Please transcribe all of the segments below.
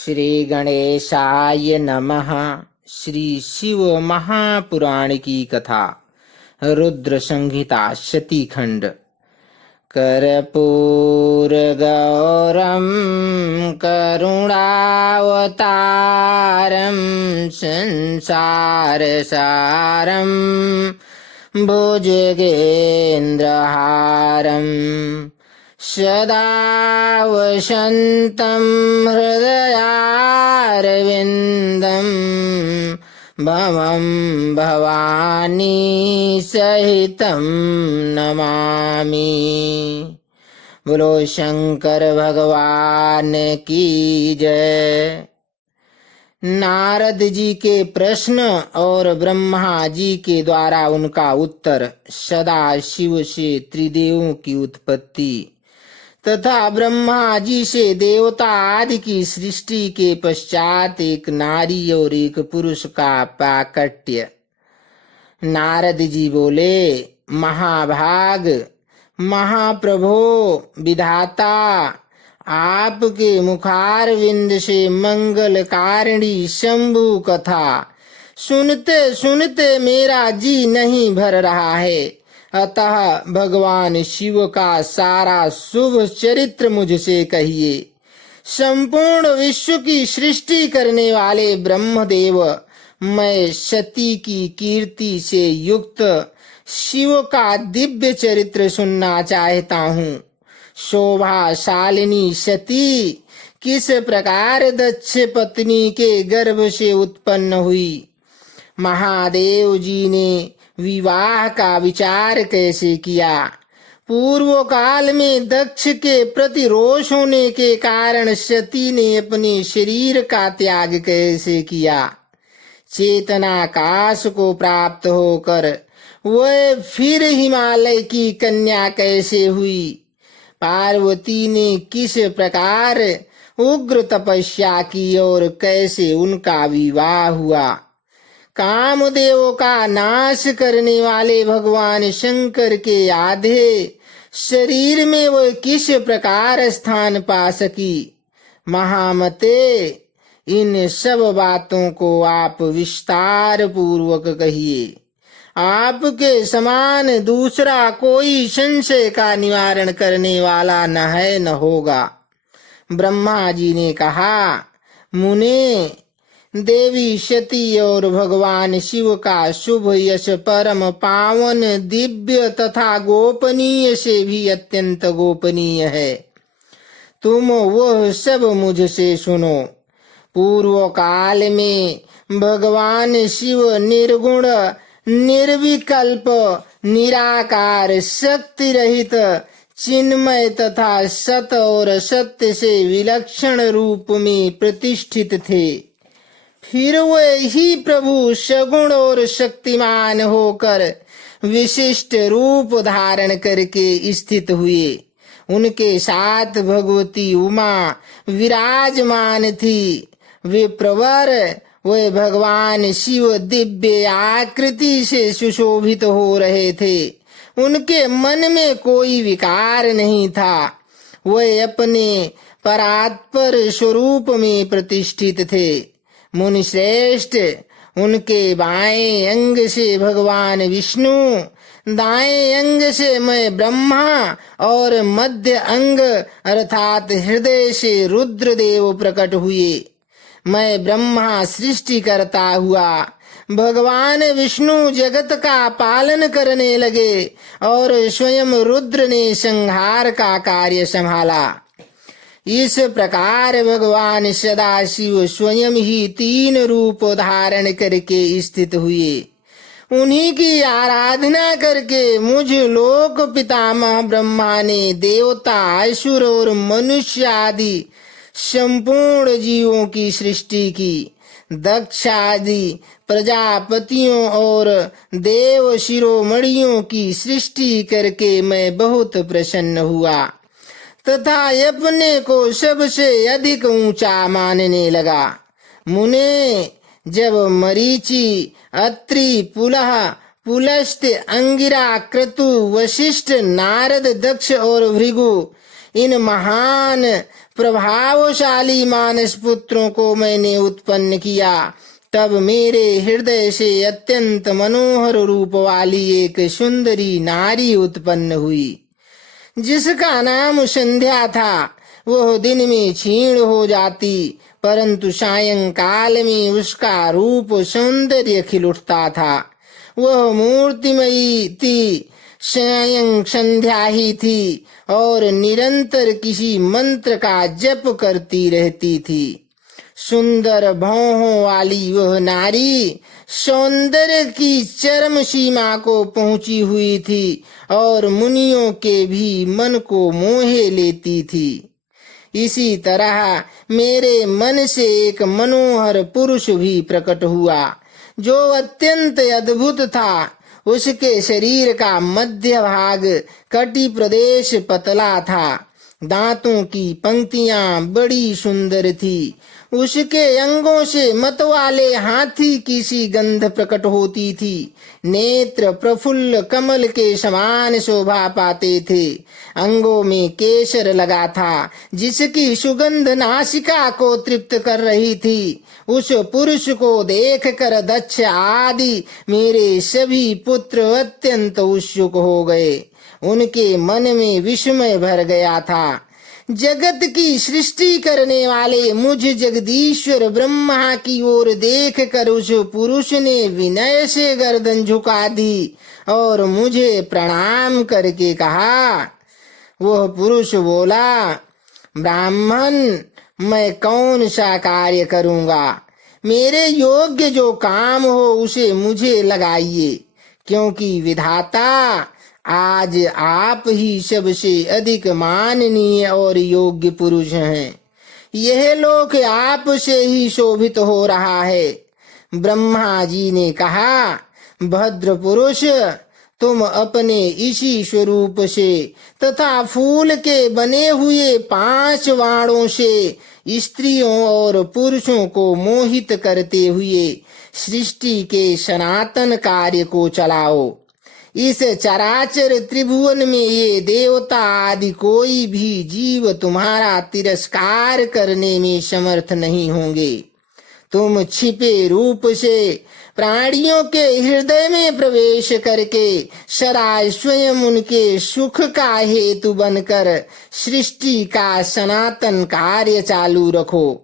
श्री गणेशाय नमः। श्री शिव महापुराण की कथा। रुद्र संहिता शती खंड। कर्पूर गौरम करुणावतारम संसार सारम भुजगेन्द्रहारम सदा वसन्तं हृदयारविन्दं भवं भवानी सहितं नमामि। बोलो शंकर भगवान की जय। नारद जी के प्रश्न और ब्रह्मा जी के द्वारा उनका उत्तर। सदा शिव से त्रिदेवों की उत्पत्ति तथा ब्रह्मा जी से देवता आदि की सृष्टि के पश्चात एक नारी और एक पुरुष का प्राकट्य। नारद जी बोले, महाभाग महाप्रभो विधाता, आपके मुखारविंद से मंगल कारिणी शंभु कथा सुनते सुनते मेरा जी नहीं भर रहा है। अतः भगवान शिव का सारा शुभ चरित्र मुझसे कहिए। संपूर्ण विश्व की सृष्टि करने वाले ब्रह्मदेव, मैं सती की कीर्ति से युक्त शिव का दिव्य चरित्र सुनना चाहता हूँ। शोभाशालिनी सती किस प्रकार दक्ष पत्नी के गर्भ से उत्पन्न हुई? महादेव जी ने विवाह का विचार कैसे किया? पूर्व काल में दक्ष के प्रति रोष होने के कारण सती ने अपने शरीर का त्याग कैसे किया? चेतनाकाश को प्राप्त होकर वह फिर हिमालय की कन्या कैसे हुई? पार्वती ने किस प्रकार उग्र तपस्या की और कैसे उनका विवाह हुआ? कामदेव का नाश करने वाले भगवान शंकर के आधे शरीर में वह किस प्रकार स्थान पा सकी? महामते, इन सब बातों को आप विस्तार पूर्वक कहिए। आपके समान दूसरा कोई संशय का निवारण करने वाला न है न होगा। ब्रह्मा जी ने कहा, मुने, देवी सती और भगवान शिव का शुभ यश परम पावन दिव्य तथा गोपनीय से भी अत्यंत गोपनीय है। तुम वह सब मुझसे सुनो। पूर्व काल में भगवान शिव निर्गुण निर्विकल्प निराकार शक्ति रहित चिन्मय तथा सत और सत्य से विलक्षण रूप में प्रतिष्ठित थे। फिर वही प्रभु सगुण और शक्तिमान होकर विशिष्ट रूप धारण करके स्थित हुए। उनके साथ भगवती उमा विराजमान थी। वे प्रवर वे भगवान शिव दिव्य आकृति से सुशोभित हो रहे थे। उनके मन में कोई विकार नहीं था। वे अपने परात्पर स्वरूप में प्रतिष्ठित थे। मुनि श्रेष्ठ, उनके बाएं अंग से भगवान विष्णु, दाएं अंग से मैं ब्रह्मा और मध्य अंग अर्थात हृदय से रुद्रदेव प्रकट हुए। मैं ब्रह्मा सृष्टि करता हुआ, भगवान विष्णु जगत का पालन करने लगे और स्वयं रुद्र ने संहार का कार्य संभाला। इस प्रकार भगवान सदाशिव स्वयं ही तीन रूप धारण करके स्थित हुए। उन्हीं की आराधना करके मुझ लोक पितामह ब्रह्मा ने देवता, असुर और मनुष्य आदि संपूर्ण जीवों की सृष्टि की। दक्ष आदि प्रजापतियों और देव शिरोमणियों की सृष्टि करके मैं बहुत प्रसन्न हुआ तथा अपने को सबसे अधिक ऊंचा मानने लगा। मुने, जब मरीचि, अत्रि, पुलह, पुलस्त्य, अंगिरा, क्रतु, वशिष्ठ, नारद, दक्ष और भृगु इन महान प्रभावशाली मानस पुत्रों को मैंने उत्पन्न किया, तब मेरे हृदय से अत्यंत मनोहर रूप वाली एक सुंदरी नारी उत्पन्न हुई, जिसका नाम संध्या था। वह दिन में क्षीण हो जाती, परंतु सायंकाल में उसका रूप सौंदर्य खिल उठता था। वह मूर्तिमयी थी, स्वयं संध्या ही थी और निरंतर किसी मंत्र का जप करती रहती थी। सुंदर भौहों वाली वह नारी सौंदर्य की चरम सीमा को पहुंची हुई थी और मुनियों के भी मन को मोहे लेती थी। इसी तरह मेरे मन से एक मनोहर पुरुष भी प्रकट हुआ, जो अत्यंत अद्भुत था। उसके शरीर का मध्य भाग कटी प्रदेश पतला था, दांतों की पंक्तियां बड़ी सुंदर थी। उसके अंगों से मतवाले हाथी की सी गंध प्रकट होती थी। नेत्र प्रफुल्ल कमल के समान शोभा पाते थे। अंगों में केसर लगा था, जिसकी सुगंध नासिका को तृप्त कर रही थी। उस पुरुष को देखकर दक्ष आदि मेरे सभी पुत्र अत्यंत उत्सुक हो गए। उनके मन में विस्मय भर गया था। जगत की सृष्टि करने वाले मुझ जगदीश्वर ब्रह्मा की ओर देख कर उस पुरुष ने विनय से गर्दन झुका दी और मुझे प्रणाम करके कहा। वह पुरुष बोला, ब्राह्मण, मैं कौन सा कार्य करूंगा? मेरे योग्य जो काम हो उसे मुझे लगाइए, क्योंकि विधाता आज आप ही सबसे अधिक माननीय और योग्य पुरुष हैं। यह लोक आप से ही शोभित हो रहा है। ब्रह्मा जी ने कहा, भद्र पुरुष, तुम अपने इसी स्वरूप से तथा फूल के बने हुए 5 बाणों से स्त्रियों और पुरुषों को मोहित करते हुए सृष्टि के सनातन कार्य को चलाओ। इस चराचर त्रिभुवन में ये देवता आदि कोई भी जीव तुम्हारा तिरस्कार करने में समर्थ नहीं होंगे। तुम छिपे रूप से प्राणियों के हृदय में प्रवेश करके सदा स्वयं उनके सुख का हेतु बनकर सृष्टि का सनातन कार्य चालू रखो।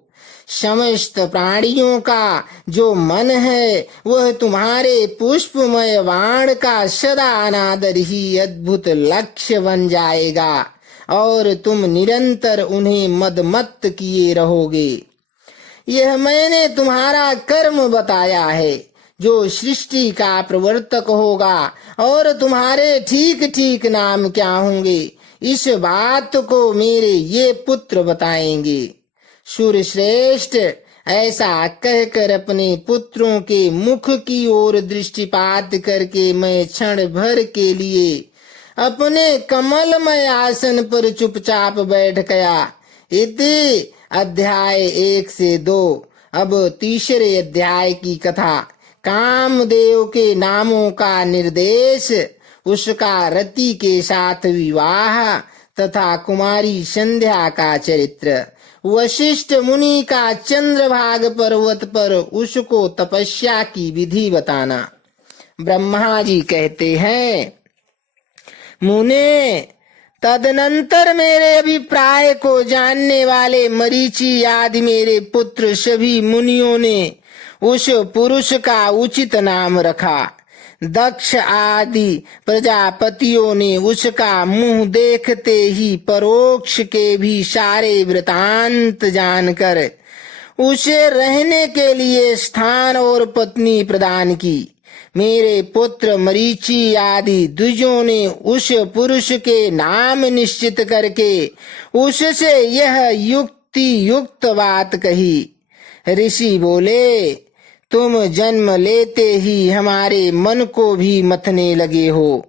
समस्त प्राणियों का जो मन है वह तुम्हारे पुष्पमय बाण का सदा अनादर ही अद्भुत लक्ष्य बन जाएगा और तुम निरंतर उन्हें मदमत्त किए रहोगे। यह मैंने तुम्हारा कर्म बताया है, जो सृष्टि का प्रवर्तक होगा। और तुम्हारे ठीक ठीक नाम क्या होंगे, इस बात को मेरे ये पुत्र बताएंगे। सूर्यश्रेष्ठ, ऐसा कहकर अपने पुत्रों के मुख की ओर दृष्टिपात करके मैं क्षण भर के लिए अपने कमलमय आसन पर चुपचाप बैठ गया। इति अध्याय 1 से 2। अब तीसरे अध्याय की कथा। कामदेव के नामों का निर्देश, उसका रति के साथ विवाह तथा कुमारी संध्या का चरित्र। वशिष्ठ मुनि का चंद्रभाग पर्वत पर उसको तपस्या की विधि बताना। ब्रह्मा जी कहते हैं, मुने, तदनंतर मेरे अभिप्राय को जानने वाले मरीचि आदि मेरे पुत्र सभी मुनियों ने उस पुरुष का उचित नाम रखा। दक्ष आदि प्रजापतियों ने उसका मुंह देखते ही परोक्ष के भी सारे वृतांत जानकर उसे रहने के लिए स्थान और पत्नी प्रदान की। मेरे पुत्र मरीचि आदि द्विजों ने उस पुरुष के नाम निश्चित करके उससे यह युक्ति युक्त बात कही। ऋषि बोले, तुम जन्म लेते ही हमारे मन को भी मथने लगे हो,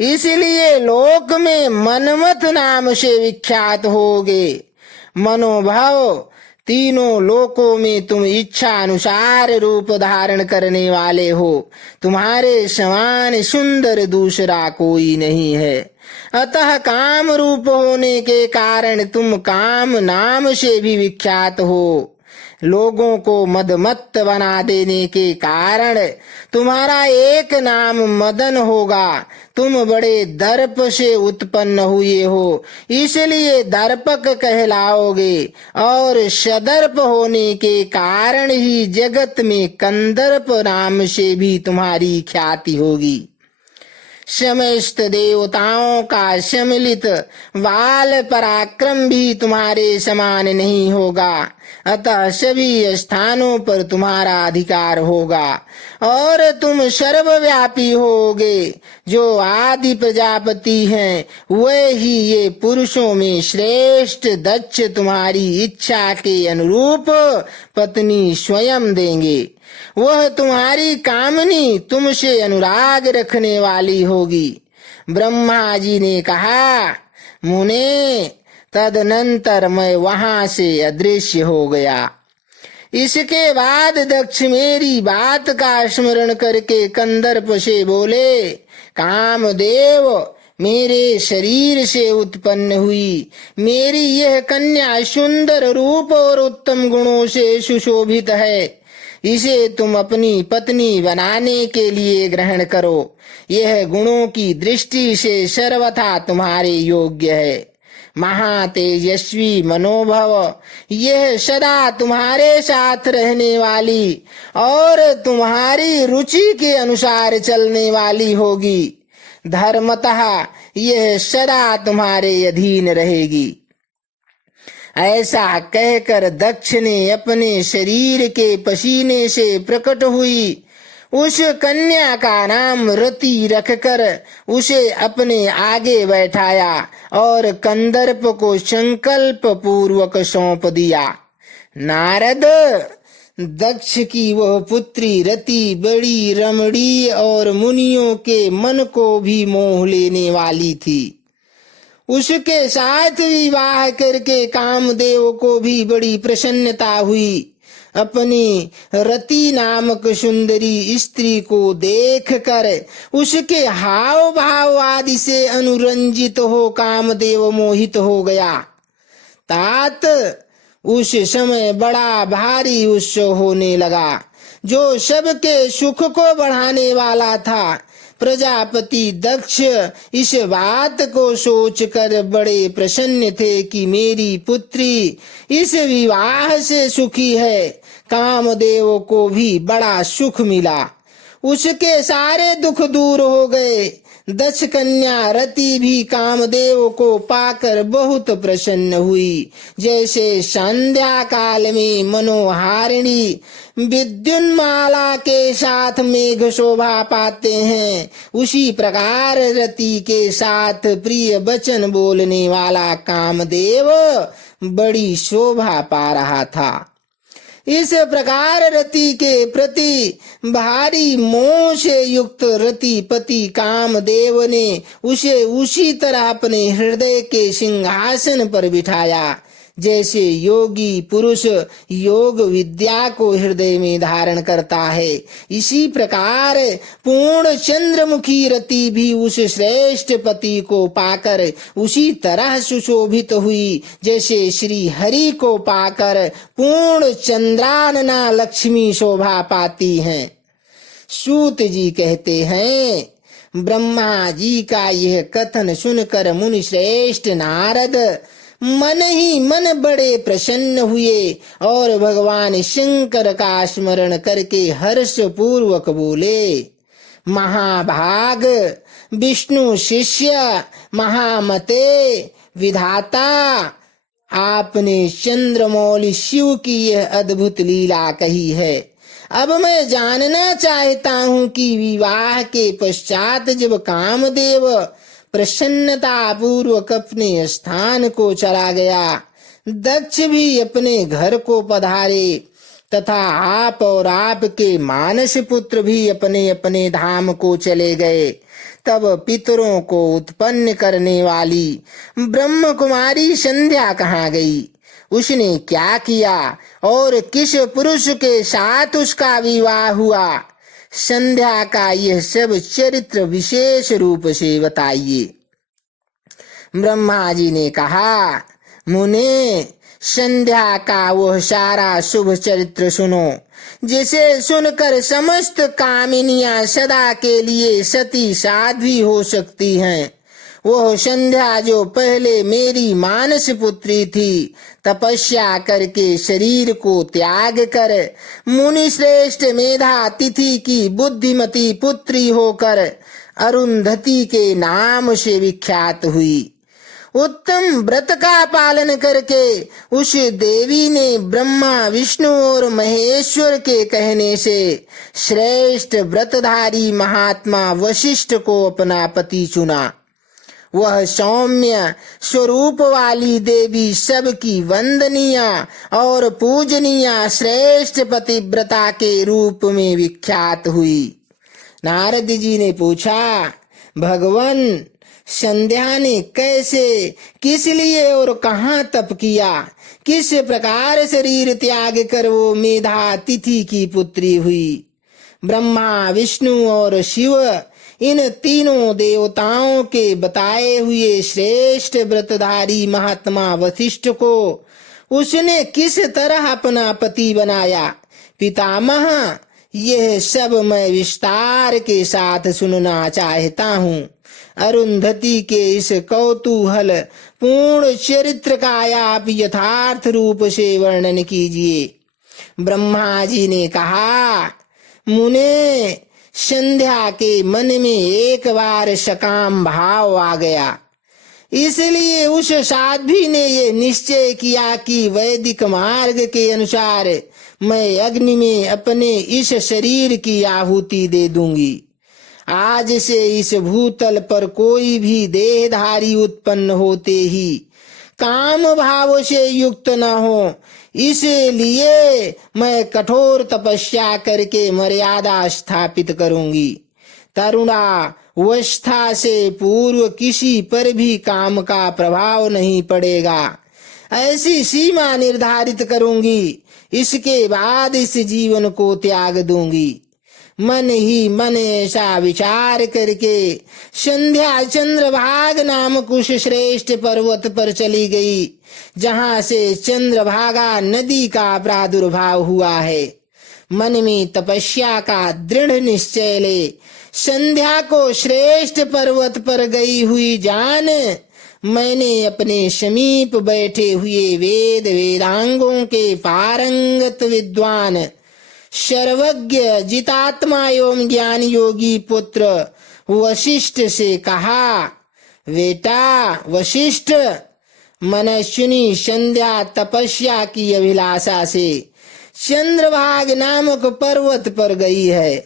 इसलिए लोक में मनमथ नाम से विख्यात होगे। मनोभव, तीनों लोकों में तुम इच्छा अनुसार रूप धारण करने वाले हो। तुम्हारे समान सुंदर दूसरा कोई नहीं है। अतः काम रूप होने के कारण तुम काम नाम से भी विख्यात हो। लोगों को मदमत्त बना देने के कारण तुम्हारा एक नाम मदन होगा। तुम बड़े दर्प से उत्पन्न हुए हो, इसलिए दर्पक कहलाओगे, और सदर्प होने के कारण ही जगत में कंदर्प नाम से भी तुम्हारी ख्याति होगी। समस्त देवताओं का सम्मिलित वाल पराक्रम भी तुम्हारे समान नहीं होगा, अतः सभी स्थानों पर तुम्हारा अधिकार होगा और तुम सर्वव्यापी होगे। जो आदि प्रजापति हैं वे ही ये पुरुषों में श्रेष्ठ दक्ष तुम्हारी इच्छा के अनुरूप पत्नी स्वयं देंगे। वह तुम्हारी कामनी तुमसे अनुराग रखने वाली होगी। ब्रह्मा जी ने कहा, मुने, तदनंतर मैं वहां से अदृश्य हो गया। इसके बाद दक्ष मेरी बात का स्मरण करके कंदर्प से बोले, कामदेव, मेरे शरीर से उत्पन्न हुई मेरी यह कन्या सुंदर रूप और उत्तम गुणों से सुशोभित है। इसे तुम अपनी पत्नी बनाने के लिए ग्रहण करो। यह गुणों की दृष्टि से सर्वथा तुम्हारे योग्य है। महातेजस्वी मनोभव, यह सदा तुम्हारे साथ रहने वाली और तुम्हारी रुचि के अनुसार चलने वाली होगी। धर्मतः यह सदा तुम्हारे अधीन रहेगी। ऐसा कहकर दक्ष ने अपने शरीर के पसीने से प्रकट हुई उस कन्या का नाम रति रखकर उसे अपने आगे बैठाया और कंदर्प को संकल्प पूर्वक सौंप दिया। नारद, दक्ष की वह पुत्री रति बड़ी रमणीय और मुनियों के मन को भी मोह लेने वाली थी। उसके साथ विवाह करके कामदेव को भी बड़ी प्रसन्नता हुई। अपनी रति नामक सुंदरी स्त्री को देखकर उसके हाव भाव आदि से अनुरंजित हो कामदेव मोहित हो गया। तात उस समय बड़ा भारी उत्सव होने लगा जो सबके सुख को बढ़ाने वाला था। प्रजापति दक्ष इस बात को सोचकर बड़े प्रसन्न थे कि मेरी पुत्री इस विवाह से सुखी है। कामदेव को भी बड़ा सुख मिला, उसके सारे दुख दूर हो गए। दक्ष कन्या रति भी कामदेव को पाकर बहुत प्रसन्न हुई। जैसे संध्या काल में मनोहारिणी विद्युन्माला के साथ मेघ शोभा पाते हैं, उसी प्रकार रति के साथ प्रिय वचन बोलने वाला कामदेव बड़ी शोभा पा रहा था। इस प्रकार रति के प्रति भारी मोह से युक्त रतिपति कामदेव ने उसे उसी तरह अपने हृदय के सिंहासन पर बिठाया जैसे योगी पुरुष योग विद्या को हृदय में धारण करता है। इसी प्रकार पूर्ण चंद्रमुखी रति भी उस श्रेष्ठ पति को पाकर उसी तरह सुशोभित हुई जैसे श्री हरि को पाकर पूर्ण चंद्रानना लक्ष्मी शोभा पाती हैं। सूत जी कहते हैं, ब्रह्मा जी का यह कथन सुनकर मुनि श्रेष्ठ नारद मन ही मन बड़े प्रसन्न हुए और भगवान शंकर का स्मरण करके हर्ष पूर्वक बोले, महाभाग, विष्णु शिष्य, महामते, विधाता, आपने चंद्रमौली शिव की यह अद्भुत लीला कही है। अब मैं जानना चाहता हूँ कि विवाह के पश्चात जब कामदेव प्रसन्नता पूर्वक अपने स्थान को चला गया, दक्ष भी अपने घर को पधारे तथा आप और आपके मानस पुत्र भी अपने अपने धाम को चले गए। तब पितरों को उत्पन्न करने वाली ब्रह्म कुमारी संध्या कहाँ गई? उसने क्या किया और किस पुरुष के साथ उसका विवाह हुआ? संध्या का यह सब चरित्र विशेष रूप से बताइए। ब्रह्मा जी ने कहा, मुने, संध्या का वह सारा शुभ चरित्र सुनो, जिसे सुनकर समस्त कामिनियां सदा के लिए सती साध्वी हो सकती हैं। वह संध्या जो पहले मेरी मानस पुत्री थी, तपस्या करके शरीर को त्याग कर मुनि श्रेष्ठ मेधा तिथि की बुद्धिमती पुत्री होकर अरुंधति के नाम से विख्यात हुई। उत्तम व्रत का पालन करके उस देवी ने ब्रह्मा, विष्णु और महेश्वर के कहने से श्रेष्ठ व्रतधारी महात्मा वशिष्ठ को अपना पति चुना। वह सौम्य स्वरूप वाली देवी सबकी वंदनीय और पूजनीय श्रेष्ठ पतिव्रता के रूप में विख्यात हुई। नारद जी ने पूछा, भगवान, संध्या ने कैसे, किस लिए और कहाँ तप किया? किस प्रकार शरीर त्याग कर वो मेधा तिथि की पुत्री हुई? ब्रह्मा, विष्णु और शिव, इन तीनों देवताओं के बताए हुए श्रेष्ठ व्रतधारी महात्मा वशिष्ठ को उसने किस तरह अपना पति बनाया? पितामह, यह सब मैं विस्तार के साथ सुनना चाहता हूँ। अरुंधति के इस कौतूहल पूर्ण चरित्र का आप यथार्थ रूप से वर्णन कीजिए। ब्रह्मा जी ने कहा, मुने, संध्या के मन में एक बार सकाम भाव आ गया, इसलिए उस साध्वी ने ये निश्चय किया कि वैदिक मार्ग के अनुसार मैं अग्नि में अपने इस शरीर की आहुति दे दूंगी। आज से इस भूतल पर कोई भी देहधारी उत्पन्न होते ही काम भाव से युक्त न हो, इसलिए मैं कठोर तपस्या करके मर्यादा स्थापित करूंगी। तरुणावस्था से पूर्व किसी पर भी काम का प्रभाव नहीं पड़ेगा, ऐसी सीमा निर्धारित करूंगी। इसके बाद इस जीवन को त्याग दूंगी। मन ही मन ऐसा विचार करके संध्या चंद्रभाग नामक उस श्रेष्ठ पर्वत पर चली गई, जहाँ से चंद्रभागा नदी का प्रादुर्भाव हुआ है। मन में तपस्या का दृढ़ निश्चय ले संध्या को श्रेष्ठ पर्वत पर गई हुई जान मैंने अपने समीप बैठे हुए वेद वेदांगों के पारंगत विद्वान सर्वज्ञ जितात्मा एवं ज्ञान योगी पुत्र वशिष्ठ से कहा, बेटा वशिष्ठ, मनस्विनी संध्या तपस्या की अभिलाषा से चंद्रभाग नामक पर्वत पर गई है।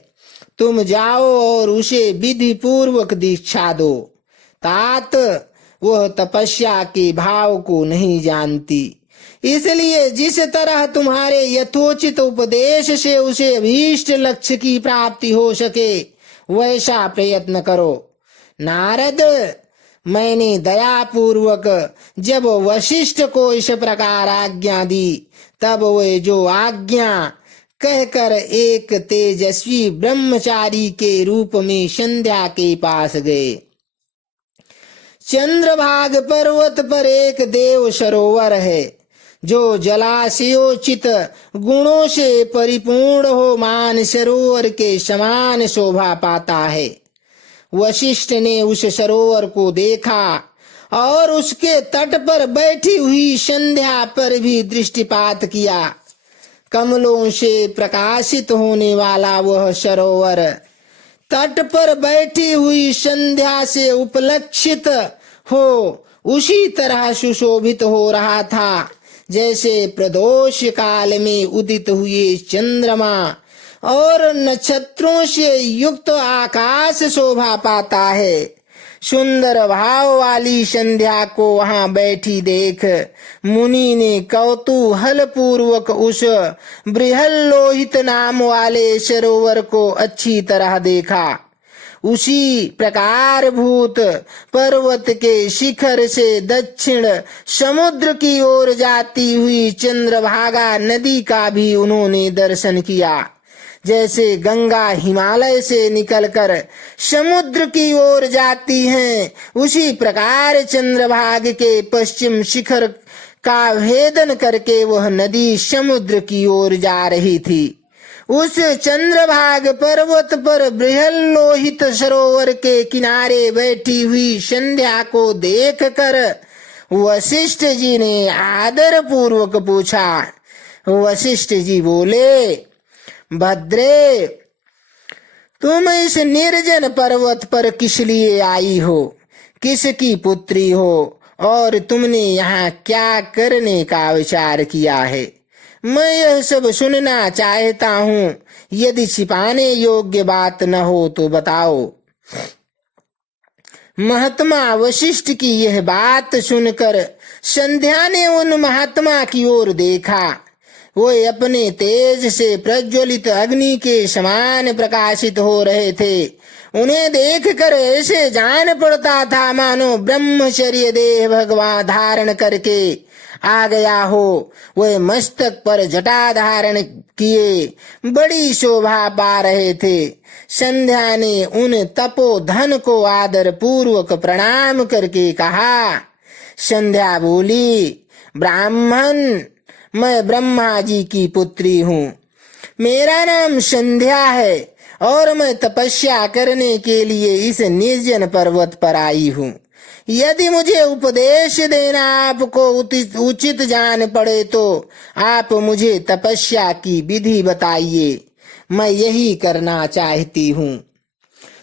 तुम जाओ और उसे विधि पूर्वक दीक्षा दो। तात वह तपस्या के भाव को नहीं जानती, इसलिए जिस तरह तुम्हारे यथोचित उपदेश से उसे अभीष्ट लक्ष्य की प्राप्ति हो सके वैसा प्रयत्न करो। नारद, मैंने दया पूर्वक जब वशिष्ठ को इस प्रकार आज्ञा दी, तब वे जो आज्ञा कहकर एक तेजस्वी ब्रह्मचारी के रूप में संध्या के पास गए। चंद्रभाग पर्वत पर एक देव सरोवर है, जो जलाशयोचित गुणों से परिपूर्ण हो मान सरोवर के समान शोभा पाता है। वशिष्ठ ने उस सरोवर को देखा और उसके तट पर बैठी हुई संध्या पर भी दृष्टिपात किया। कमलों से प्रकाशित होने वाला वह सरोवर तट पर बैठी हुई संध्या से उपलक्षित हो उसी तरह सुशोभित हो रहा था, जैसे प्रदोष काल में उदित हुए चंद्रमा और नक्षत्रों से युक्त आकाश शोभा पाता है। सुंदर भाव वाली संध्या को वहां बैठी देख मुनि ने कौतूहल पूर्वक उस बृहल्लोहित नाम वाले सरोवर को अच्छी तरह देखा। उसी प्रकार भूत पर्वत के शिखर से दक्षिण समुद्र की ओर जाती हुई चंद्रभागा नदी का भी उन्होंने दर्शन किया। जैसे गंगा हिमालय से निकलकर समुद्र की ओर जाती हैं, उसी प्रकार चंद्रभाग के पश्चिम शिखर का भेदन करके वह नदी समुद्र की ओर जा रही थी। उस चंद्रभाग पर्वत पर बृहल्लोहित सरोवर के किनारे बैठी हुई संध्या को देखकर वशिष्ठ जी ने आदर पूर्वक पूछा। वशिष्ठ जी बोले, भद्रे, तुम इस निर्जन पर्वत पर किस लिए आई हो? किसकी पुत्री हो? और तुमने यहाँ क्या करने का विचार किया है? मैं यह सब सुनना चाहता हूँ। यदि छिपाने योग्य बात न हो तो बताओ। महात्मा वशिष्ठ की यह बात सुनकर संध्या ने उन महात्मा की ओर देखा। वे अपने तेज से प्रज्वलित अग्नि के समान प्रकाशित हो रहे थे। उन्हें देखकर ऐसे जान पड़ता था मानो ब्रह्मचर्य देह भगवान धारण करके आ गया हो। वे मस्तक पर जटा धारण किए बड़ी शोभा पा रहे थे। संध्या ने उन तपोधन को आदर पूर्वक प्रणाम करके कहा। संध्या बोली, ब्राह्मण, मैं ब्रह्मा जी की पुत्री हूँ। मेरा नाम संध्या है और मैं तपस्या करने के लिए इस निर्जन पर्वत पर आई हूँ। यदि मुझे उपदेश देना आपको उचित जान पड़े तो आप मुझे तपस्या की विधि बताइए। मैं यही करना चाहती हूँ।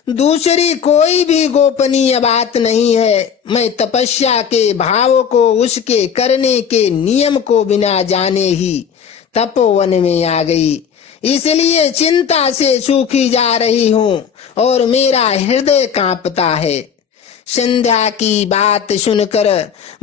दूसरी कोई भी गोपनीय बात नहीं है। मैं तपस्या के भाव को, उसके करने के नियम को बिना जाने ही तपोवन में आ गई, इसलिए चिंता से सूखी जा रही हूँ और मेरा हृदय कांपता है। संध्या की बात सुनकर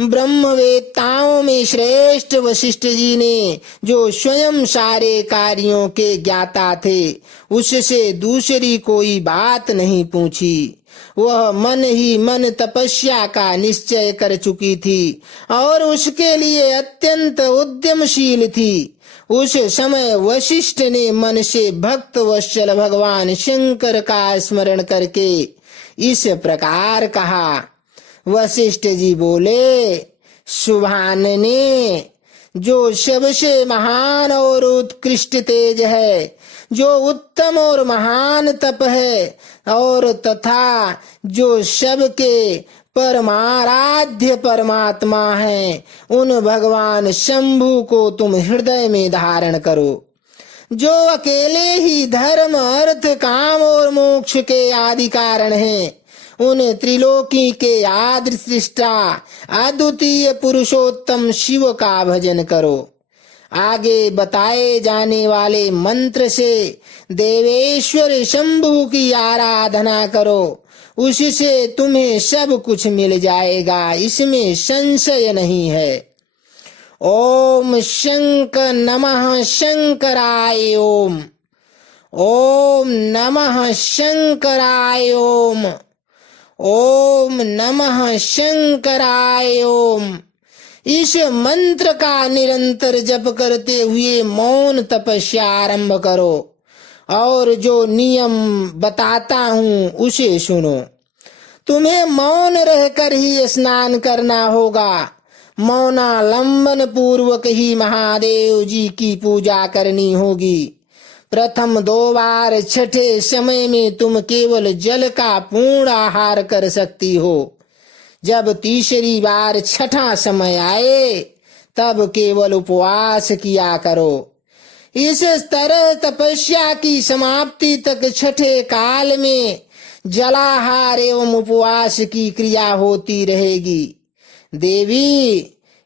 ब्रह्मवेत्ताओं में श्रेष्ठ वशिष्ठ जी ने, जो स्वयं सारे कार्यों के ज्ञाता थे, उससे दूसरी कोई बात नहीं पूछी। वह मन ही मन तपस्या का निश्चय कर चुकी थी और उसके लिए अत्यंत उद्यमशील थी। उस समय वशिष्ठ ने मन से भक्त वत्सल भगवान शंकर का स्मरण करके इस प्रकार कहा। वशिष्ठ जी बोले, शुभानने, जो सबसे महान और उत्कृष्ट तेज है, जो उत्तम और महान तप है, और तथा जो सबके परमाराध्य परमात्मा है, उन भगवान शंभु को तुम हृदय में धारण करो। जो अकेले ही धर्म, अर्थ, काम और मोक्ष के आदि कारण हैं, उन त्रिलोकी के आदि सृष्टा अद्वितीय पुरुषोत्तम शिव का भजन करो। आगे बताए जाने वाले मंत्र से देवेश्वर शंभु की आराधना करो। उससे तुम्हें सब कुछ मिल जाएगा, इसमें संशय नहीं है। ओम शंकर नमः शंकराय ओम। ओम नमः शंकराय ओम। ओम नमः शंकराय ओम। इस मंत्र का निरंतर जप करते हुए मौन तपस्या आरंभ करो और जो नियम बताता हूँ उसे सुनो। तुम्हें मौन रहकर ही स्नान करना होगा। मौनालंबन पूर्वक ही महादेव जी की पूजा करनी होगी। प्रथम 2 बार, छठे समय में तुम केवल जल का पूर्ण आहार कर सकती हो। जब तीसरी बार छठा समय आए तब केवल उपवास किया करो। इस तरह तपस्या की समाप्ति तक छठे काल में जलाहार एवं उपवास की क्रिया होती रहेगी। देवी,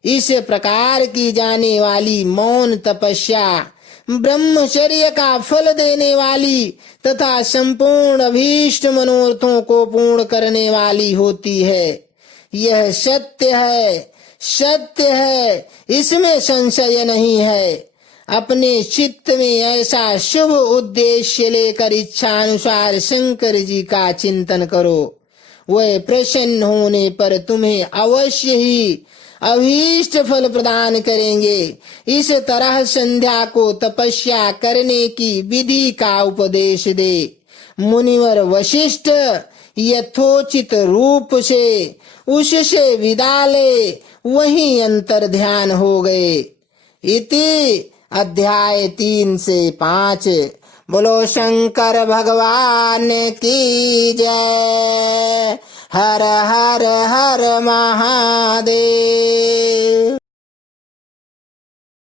इस प्रकार की जाने वाली मौन तपस्या ब्रह्मचर्य का फल देने वाली तथा संपूर्ण अभीष्ट मनोरथों को पूर्ण करने वाली होती है। यह सत्य है, सत्य है, इसमें संशय नहीं है। अपने चित्त में ऐसा शुभ उद्देश्य लेकर इच्छा अनुसार शंकर जी का चिंतन करो। वह प्रसन्न होने पर तुम्हें अवश्य ही अभीष्ट फल प्रदान करेंगे। इस तरह संध्या को तपस्या करने की विधि का उपदेश दे। मुनिवर वशिष्ठ यथोचित रूप से उससे विदा ले वहीं अंतर ध्यान हो गए। इति अध्याय 3 से 5। बोलो शंकर भगवान की जय। हर हर हर महादेव।